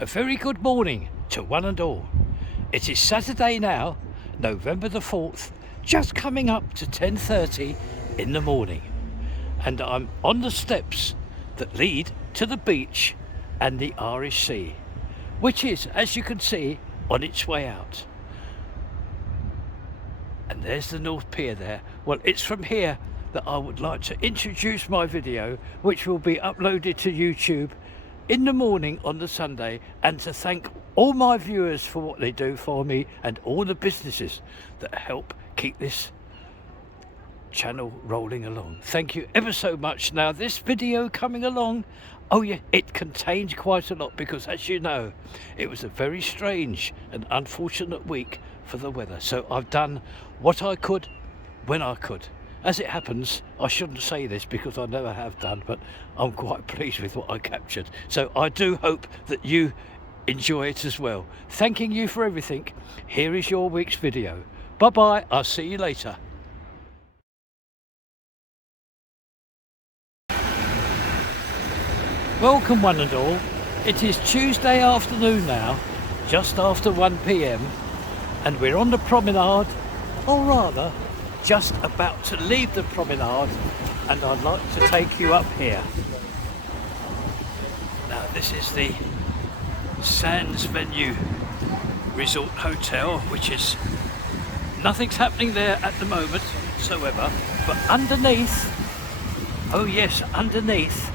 A very good morning to one and all. It is Saturday now, November the 4th, just coming up to 10:30 in the morning. And I'm on the steps that lead to the beach and the Irish Sea, which is, as you can see, on its way out. And there's the North Pier there. Well, it's from here that I would like to introduce my video, which will be uploaded to YouTube in the morning on the Sunday, and to thank all my viewers for what they do for me and all the businesses that help keep this channel rolling along. Thank you ever so much. Now, this video coming along, oh yeah, it contains quite a lot because, as you know, it was a very strange and unfortunate week for the weather. So I've done what I could when I could. As it happens, I shouldn't say this because I never have done, but I'm quite pleased with what I captured. So I do hope that you enjoy it as well. Thanking you for everything. Here is your week's video. Bye bye, I'll see you later. Welcome one and all. It is Tuesday afternoon now, just after 1 PM, and we're on the promenade, or rather, just about to leave the promenade, and I'd like to take you up here. Now, this is the Sands Venue Resort Hotel, which is, nothing's happening there at the moment whatsoever, but underneath, oh yes, underneath,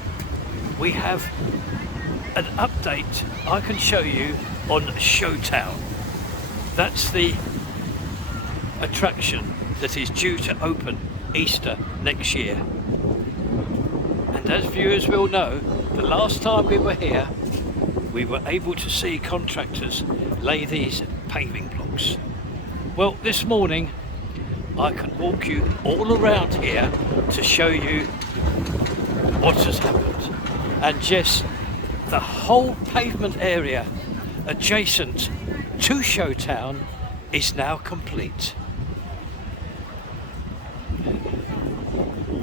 we have an update I can show you on Showtown. That's the attraction that is due to open Easter next year. And as viewers will know, the last time we were here, we were able to see contractors lay these paving blocks. Well, this morning I can walk you all around here to show you what has happened. And yes, the whole pavement area adjacent to Showtown is now complete.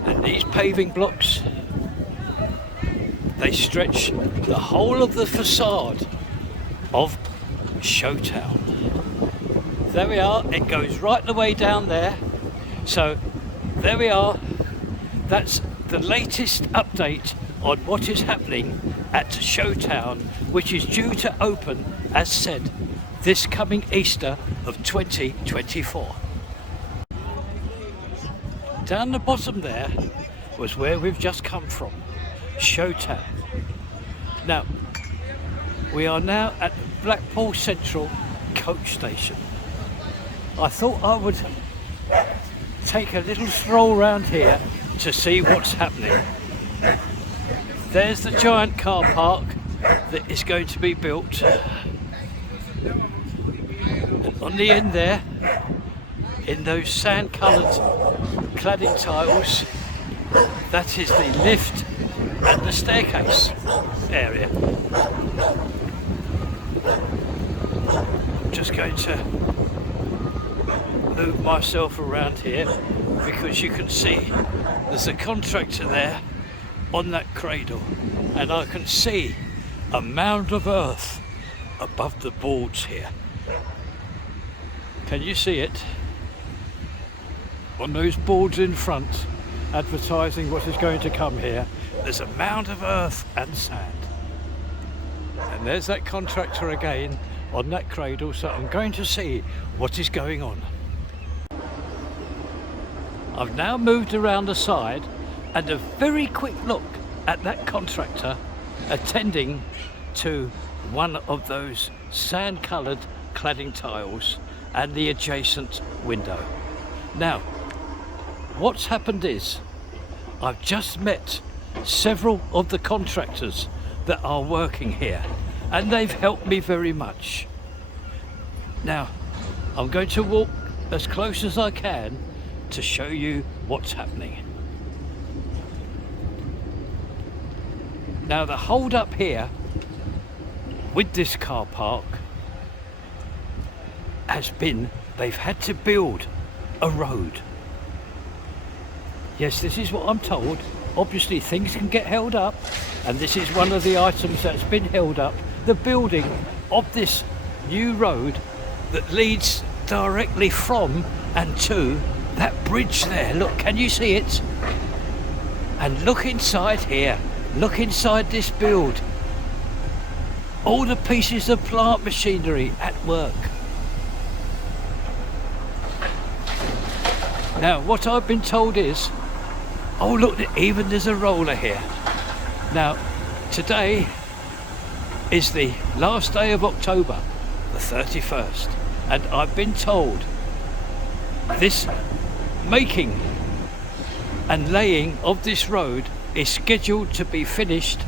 And these paving blocks, they stretch the whole of the facade of Showtown. There we are, it goes right the way down there. So there we are, that's the latest update on what is happening at Showtown, which is due to open, as said, this coming Easter of 2024. Down the bottom there was where we've just come from, Showtown. Now, we are now at Blackpool Central coach station. I thought I would take a little stroll around here to see what's happening. There's the giant car park that is going to be built. And on the end there, in those sand-coloured cladding tiles, that is the lift and the staircase area. I'm just going to move myself around here because you can see there's a contractor there on that cradle, and I can see a mound of earth above the boards here. Can you see it? On those boards in front advertising what is going to come here, there's a mound of earth and sand, and there's that contractor again on that cradle. So I'm going to see what is going on. I've now moved around the side, and a very quick look at that contractor attending to one of those sand-coloured cladding tiles and the adjacent window. Now, what's happened is I've just met several of the contractors that are working here, and they've helped me very much. Now, I'm going to walk as close as I can to show you what's happening. Now, the hold up here with this car park has been they've had to build a road. Yes, this is what I'm told. Obviously things can get held up, and this is one of the items that's been held up the building of this new road that leads directly from and to that bridge there. Look, can you see it? And look inside here, look inside this build. All the pieces of plant machinery at work. Now what I've been told is, oh look, even there's a roller here. Now today is the last day of October, the 31st, and I've been told this making and laying of this road is scheduled to be finished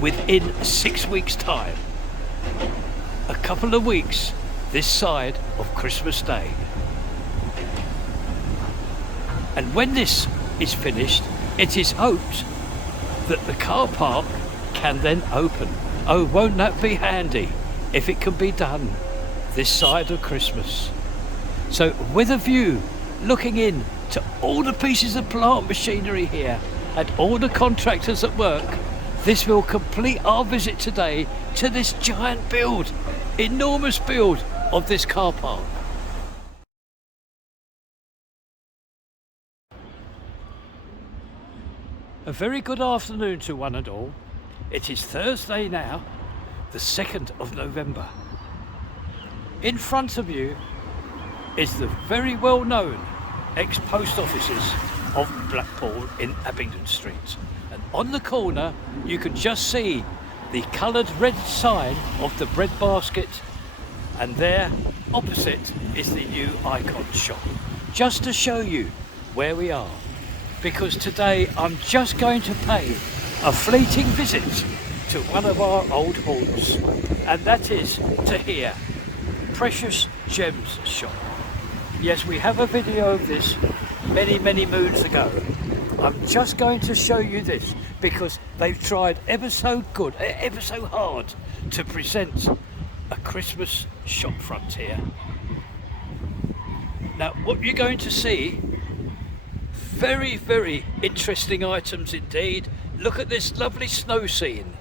within 6 weeks' time. A couple of weeks this side of Christmas Day. And when this is finished, it is hoped that the car park can then open. Oh, won't that be handy if it can be done this side of Christmas? So with a view looking in to all the pieces of plant machinery here and all the contractors at work, this will complete our visit today to this giant build, enormous build of this car park. A very good afternoon to one and all. It is Thursday now, the 2nd of November. In front of you is the very well known ex-post offices of Blackpool in Abingdon Street. And on the corner you can just see the coloured red sign of the bread basket, and there opposite is the new Icon shop. Just to show you where we are, because today I'm just going to pay a fleeting visit to one of our old haunts, and that is to here, Precious Gems shop. Yes, we have a video of this many moons ago. I'm just going to show you this because they've tried ever so hard to present a Christmas shop front here. Now what you're going to see, very interesting items indeed. Look at this lovely snow scene.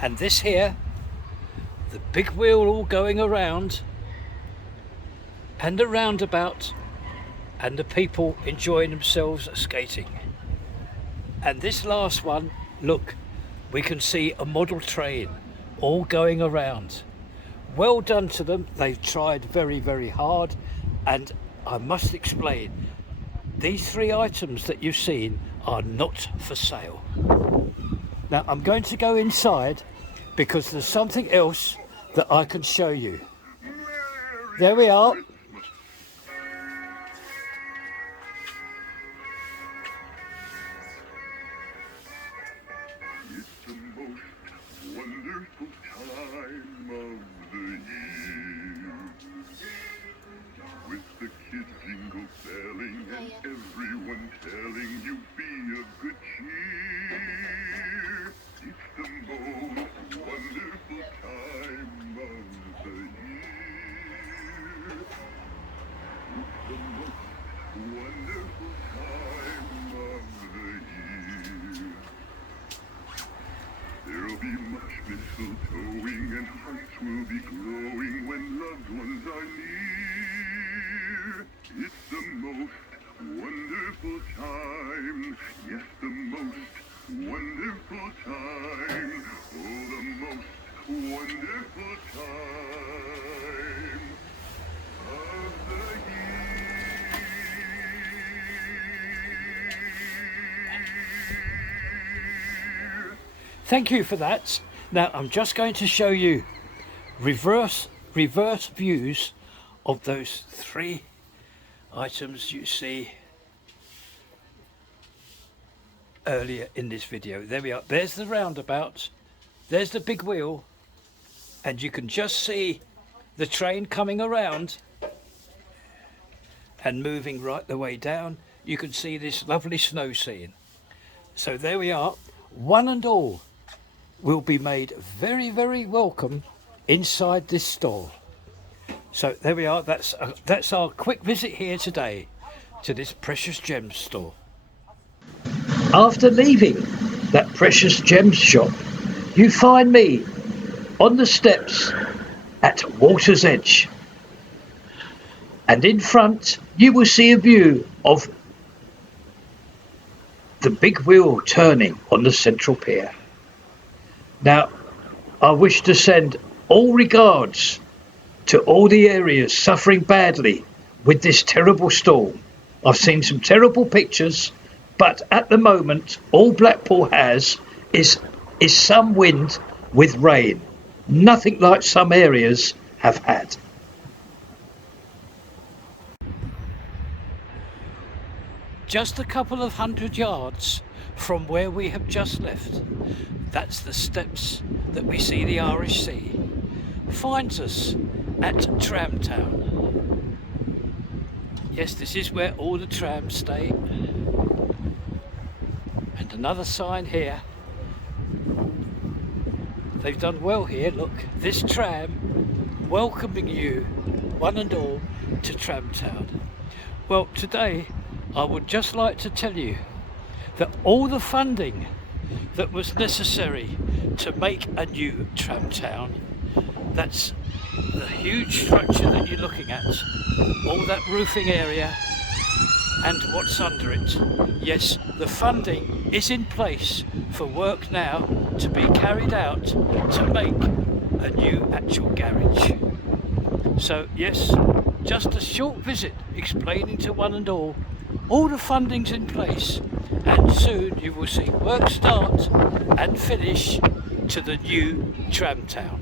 And this here, the big wheel all going around, and a roundabout, and the people enjoying themselves skating. And this last one, look, we can see a model train all going around. Well done to them, they've tried very hard, and I must explain, these 3 items that you've seen are not for sale. Now I'm going to go inside because there's something else that I can show you. There we are. It's the most wonderful time of the year, with the kids jingle belling and everyone telling you be of good cheer. It's the most wonderful time of the year. It's the most wonderful time of the year. There'll be much mistletoeing and hearts will be glowing when loved ones are near. It's the most wonderful time, yes, the most wonderful time, oh, the most wonderful time of the year. Thank you for that. Now I'm just going to show you reverse views of those 3 items you see earlier in this video. There we are. There's the roundabout, there's the big wheel, and you can just see the train coming around and moving right the way down. You can see this lovely snow scene. So there we are. One and all will be made very welcome inside this store. So there we are. That's our quick visit here today to this Precious Gems store. After leaving that Precious Gems shop, you find me on the steps at water's edge. And in front, you will see a view of the big wheel turning on the central pier. Now, I wish to send all regards to all the areas suffering badly with this terrible storm. I've seen some terrible pictures, but at the moment, all Blackpool has is some wind with rain. Nothing like some areas have had. Just a couple of 100 yards from where we have just left, that's the steps that we see the Irish Sea, finds us at Tramtown. Yes, this is where all the trams stay. And another sign here. They've done well here, look, this tram welcoming you, one and all, to Tramtown. Well, today I would just like to tell you that all the funding that was necessary to make a new Tramtown, that's the huge structure that you're looking at, all that roofing area and what's under it. Yes, the funding is in place for work now to be carried out to make a new actual garage. So yes, just a short visit explaining to one and all the funding's in place, and soon you will see work start and finish to the new Tramtown.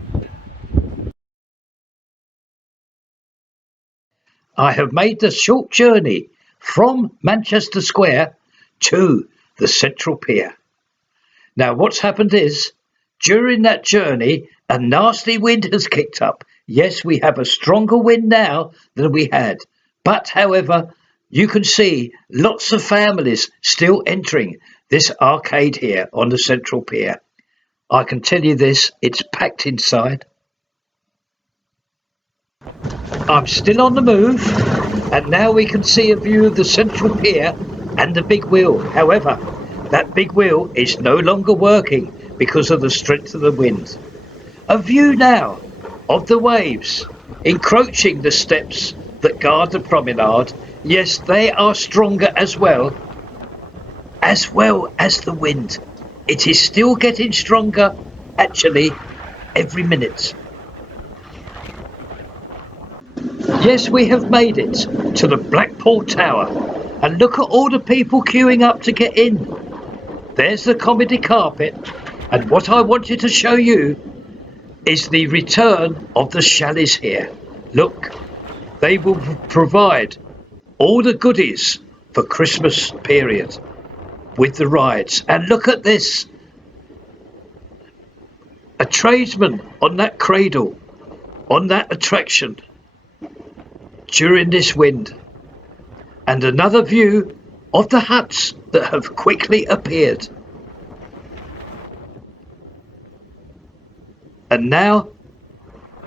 I have made the short journey from Manchester Square to the Central Pier. Now what's happened is, during that journey, a nasty wind has kicked up. Yes, we have a stronger wind now than we had, but however, you can see lots of families still entering this arcade here on the Central Pier. I can tell you this, it's packed inside. I'm still on the move, and now we can see a view of the Central Pier and the big wheel. However, that big wheel is no longer working because of the strength of the wind. A view now of the waves encroaching the steps that guard the promenade. Yes, they are stronger as well as the wind. It is still getting stronger, actually, every minute. Yes, we have made it to the Blackpool Tower, and look at all the people queuing up to get in. There's the comedy carpet, and what I wanted to show you is the return of the chalets here. Look, they will provide all the goodies for Christmas period with the rides. And look at this, a tradesman on that cradle, on that attraction during this wind, and another view of the huts that have quickly appeared. And now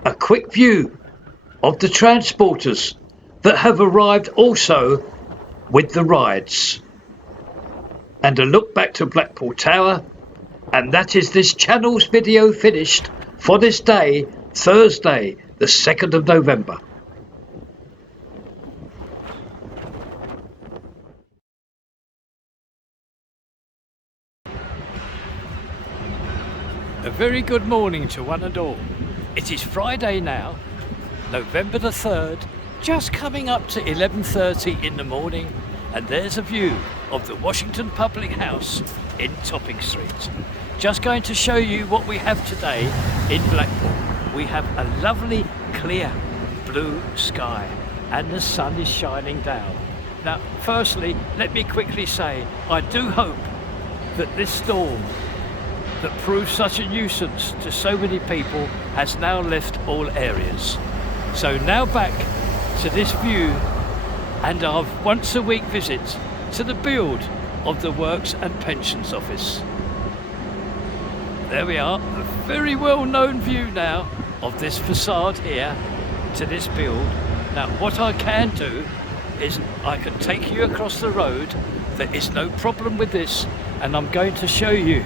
a quick view of the transporters that have arrived also with the rides. And a look back to Blackpool Tower, and that is this channel's video finished for this day, Thursday, the 2nd of November. A very good morning to one and all. It is Friday now, November the 3rd, just coming up to 11:30 in the morning, and there's a view of the Washington Public House in Topping Street. Just going to show you what we have today in Blackpool. We have a lovely clear blue sky and the sun is shining down. Now firstly, let me quickly say, I do hope that this storm that proved such a nuisance to so many people has now left all areas. So now back to this view and our once a week visit to the build of the Works and Pensions Office. There we are, a very well known view now of this facade here to this build. Now what I can do is I can take you across the road, there is no problem with this, and I'm going to show you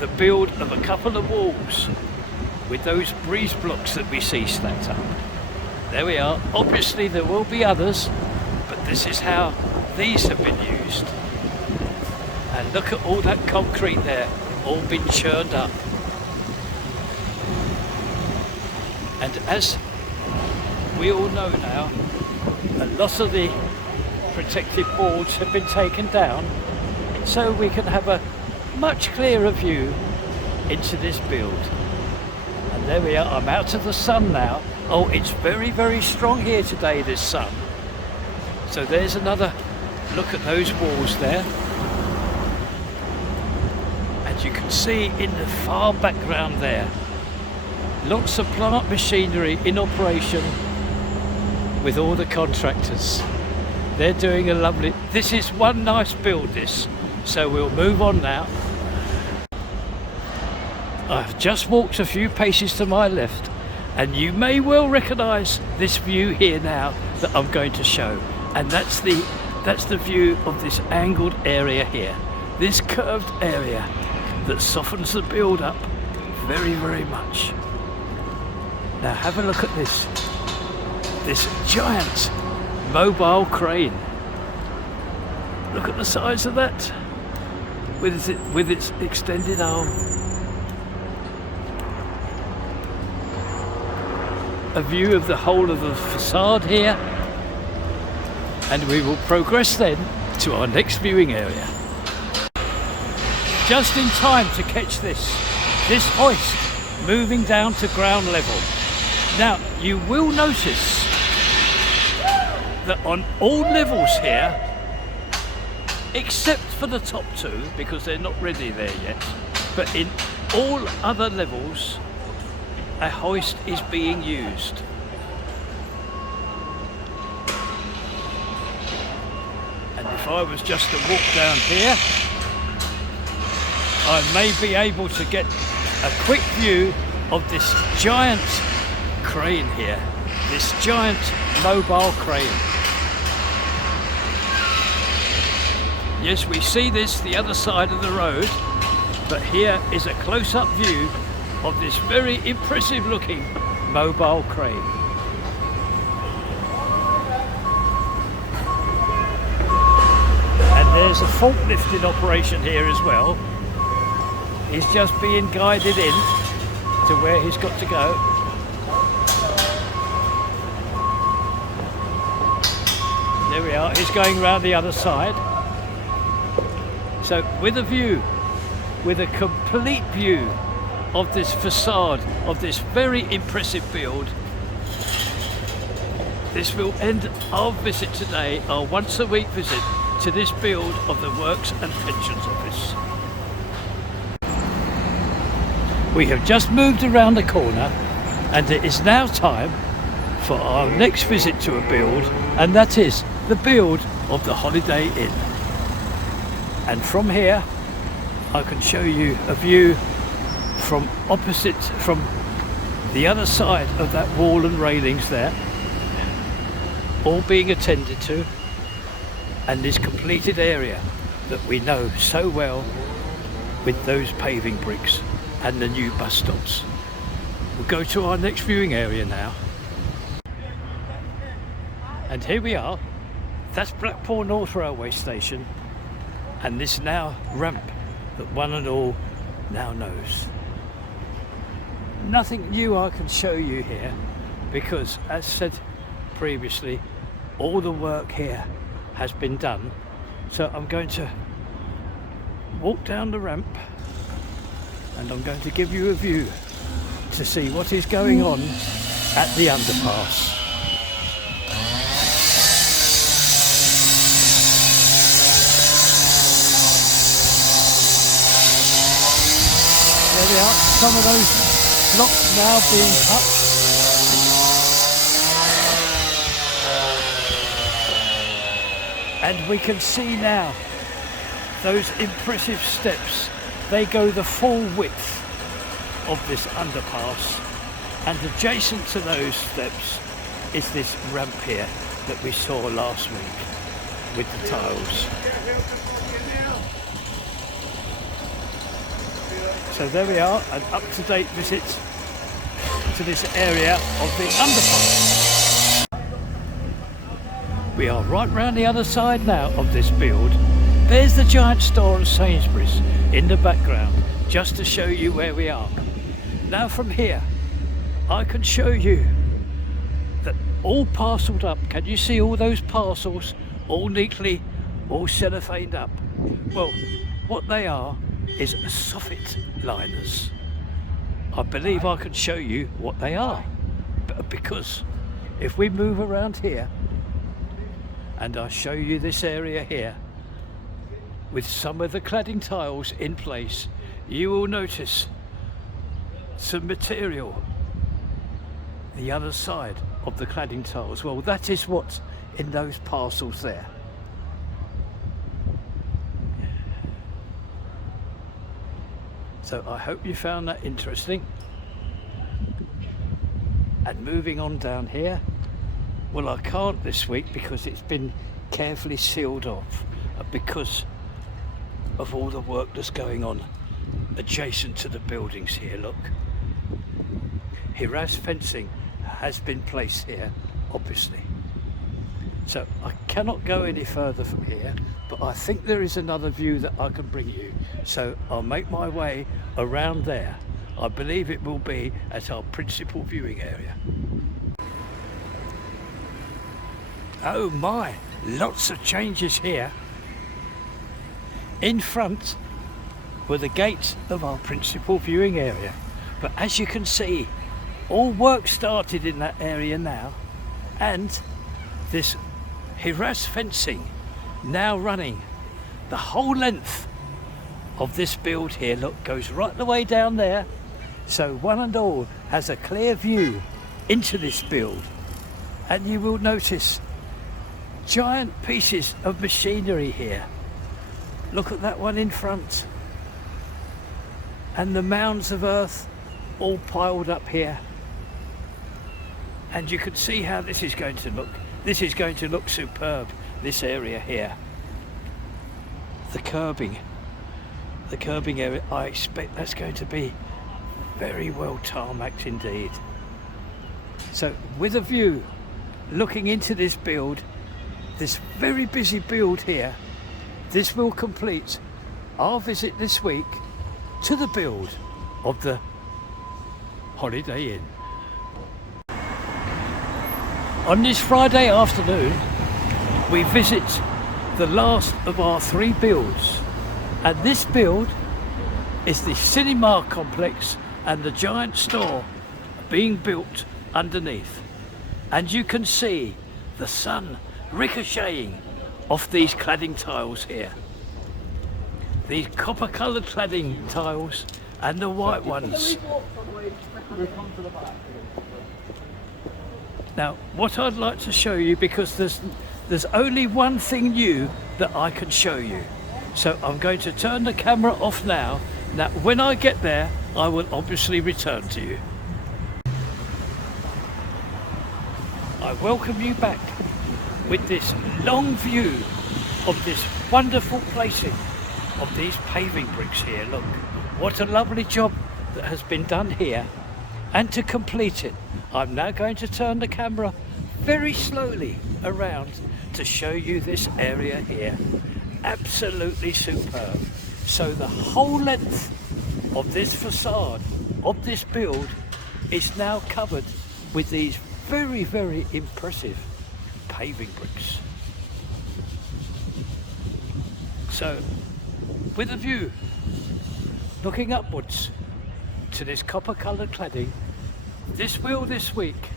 the build of a couple of walls with those breeze blocks that we see stacked up. There we are. Obviously there will be others, but this is how these have been used. And look at all that concrete there, all been churned up. And as we all know now, a lot of the protective boards have been taken down, so we can have a much clearer view into this build. And there we are. I'm out of the sun now. Oh, it's very, very strong here today, this sun. So there's another look at those walls there. And you can see in the far background there, lots of plant machinery in operation with all the contractors. They're doing a lovely... This is one nice build, this. So we'll move on now. I've just walked a few paces to my left, and you may well recognise this view here now that I'm going to show. And that's the view of this angled area here. This curved area that softens the build up very, very much. Now have a look at this. This giant mobile crane. Look at the size of that with its extended arm. A view of the whole of the facade here, and we will progress then to our next viewing area. Just in time to catch this hoist moving down to ground level. Now you will notice that on all levels here, except for the top two because they're not ready there yet, but in all other levels a hoist is being used. And if I was just to walk down here, I may be able to get a quick view of this giant crane here, this giant mobile crane. Yes, we see this the other side of the road, but here is a close-up view of this very impressive looking mobile crane. And there's a forklift in operation here as well. He's just being guided in to where he's got to go. There we are, he's going round the other side. So with a view, with a complete view of this facade, of this very impressive build, this will end our visit today, our once a week visit to this build of the Works and Pensions Office. We have just moved around the corner and it is now time for our next visit to a build, and that is the build of the Holiday Inn. And from here I can show you a view from the other side of that wall and railings there, all being attended to, and this completed area that we know so well with those paving bricks and the new bus stops. We'll go to our next viewing area now. And here we are. That's Blackpool North Railway Station, and this now ramp that one and all now knows. Nothing new I can show you here because, as said previously, all the work here has been done. So I'm going to walk down the ramp and I'm going to give you a view to see what is going on at the underpass. There we are, some of those blocks now being cut. And we can see now those impressive steps. They go the full width of this underpass, and adjacent to those steps is this ramp here that we saw last week with the tiles. So there we are, an up-to-date visit to this area of the underpass. We are right round the other side now of this build. There's the giant store of Sainsbury's in the background, just to show you where we are. Now from here, I can show you that all parcelled up. Can you see all those parcels all neatly, all cellophaned up? Well, what they are is soffit liners. I believe I can show you what they are, because if we move around here and I show you this area here with some of the cladding tiles in place, you will notice some material the other side of the cladding tiles. Well, that is what's in those parcels there. So I hope you found that interesting. And moving on down here, well, I can't this week because it's been carefully sealed off because of all the work that's going on adjacent to the buildings here. Look, harass fencing has been placed here, obviously. So I cannot go any further from here, but I think there is another view that I can bring you. So I'll make my way around there. I believe it will be at our principal viewing area. Oh my, lots of changes here. In front were the gates of our principal viewing area. But as you can see, all work started in that area now, and this harass fencing now running the whole length of this build here. Look, goes right the way down there, so one and all has a clear view into this build. And you will notice giant pieces of machinery here. Look at that one in front, and the mounds of earth all piled up here. And you can see how this is going to look. This is going to look superb, this area here. The curbing area, I expect that's going to be very well tarmacked indeed. So with a view looking into this build, this very busy build here, this will complete our visit this week to the build of the Holiday Inn. On this Friday afternoon, we visit the last of our 3 builds, and this build is the cinema complex and the giant store being built underneath. And you can see the sun ricocheting off these cladding tiles here. These copper coloured cladding tiles and the white ones. Now, what I'd like to show you, because there's only one thing new that I can show you. So I'm going to turn the camera off now. Now, when I get there, I will obviously return to you. I welcome you back with this long view of this wonderful placing of these paving bricks here. Look, what a lovely job that has been done here. And to complete it, I'm now going to turn the camera very slowly around to show you this area here. Absolutely superb. So the whole length of this facade of this build is now covered with these very, very impressive paving bricks. So with a view looking upwards to this copper coloured cladding, this will this week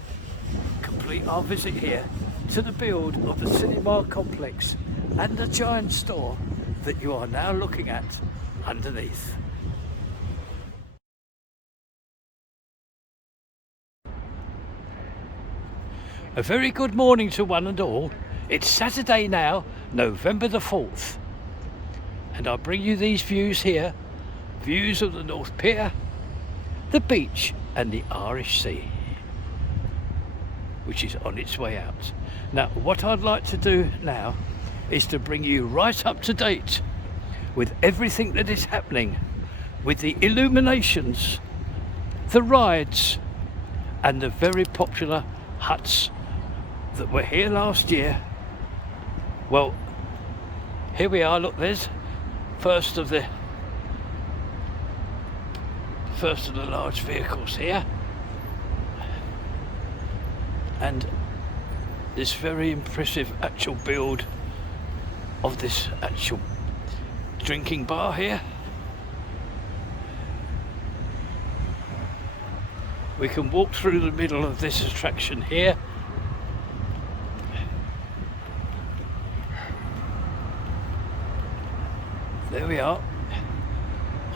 complete our visit here to the build of the cinema complex and the giant store that you are now looking at underneath. A very good morning to one and all. It's Saturday now, November the 4th, and I bring you these views here, views of the North Pier, the beach and the Irish Sea, which is on its way out. Now, what I'd like to do now is to bring you right up to date with everything that is happening with the illuminations, the rides, and the very popular huts that were here last year. Well, here we are. Look, there's first of the large vehicles here, and this very impressive actual build of this actual drinking bar here. We can walk through the middle of this attraction here. There we are.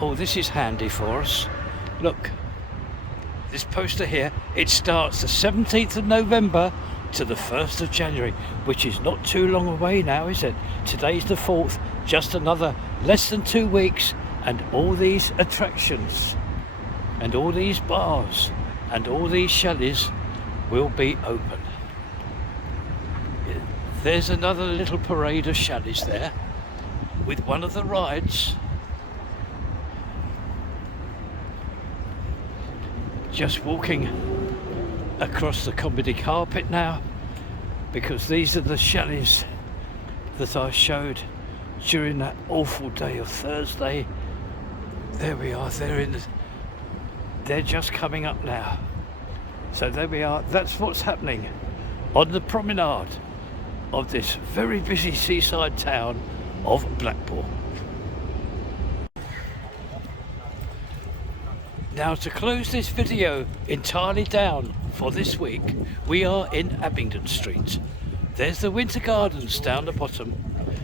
Oh, this is handy for us. Look, this poster here, it starts the 17th of November to the 1st of January, which is not too long away now, is it? Today's the 4th, just another less than 2 weeks, and all these attractions and all these bars and all these chalets will be open. There's another little parade of chalets there with one of the rides. Just walking across the comedy carpet now, because these are the chalets that I showed during that awful day of Thursday. There we are, they're just coming up now. So there we are, that's what's happening on the promenade of this very busy seaside town of Blackpool. Now, to close this video entirely down for this week, we are in Abingdon Street. There's the Winter Gardens down the bottom,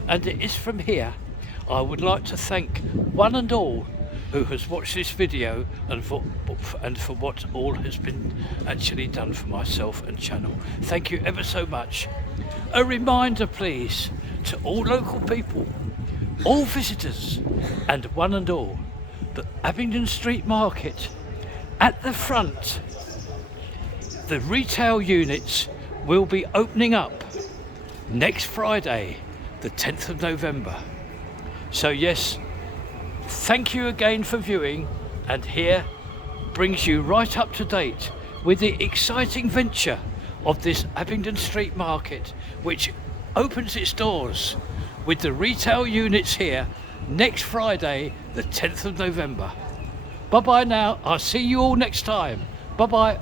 and it is from here I would like to thank one and all who has watched this video and for what all has been actually done for myself and channel. Thank you ever so much. A reminder please to all local people, all visitors and one and all, the Abingdon Street Market, at the front, the retail units will be opening up next Friday, the 10th of November. So yes, thank you again for viewing, and here brings you right up to date with the exciting venture of this Abingdon Street Market, which opens its doors with the retail units here next Friday, the 10th of November. Bye bye now. I'll see you all next time. Bye bye.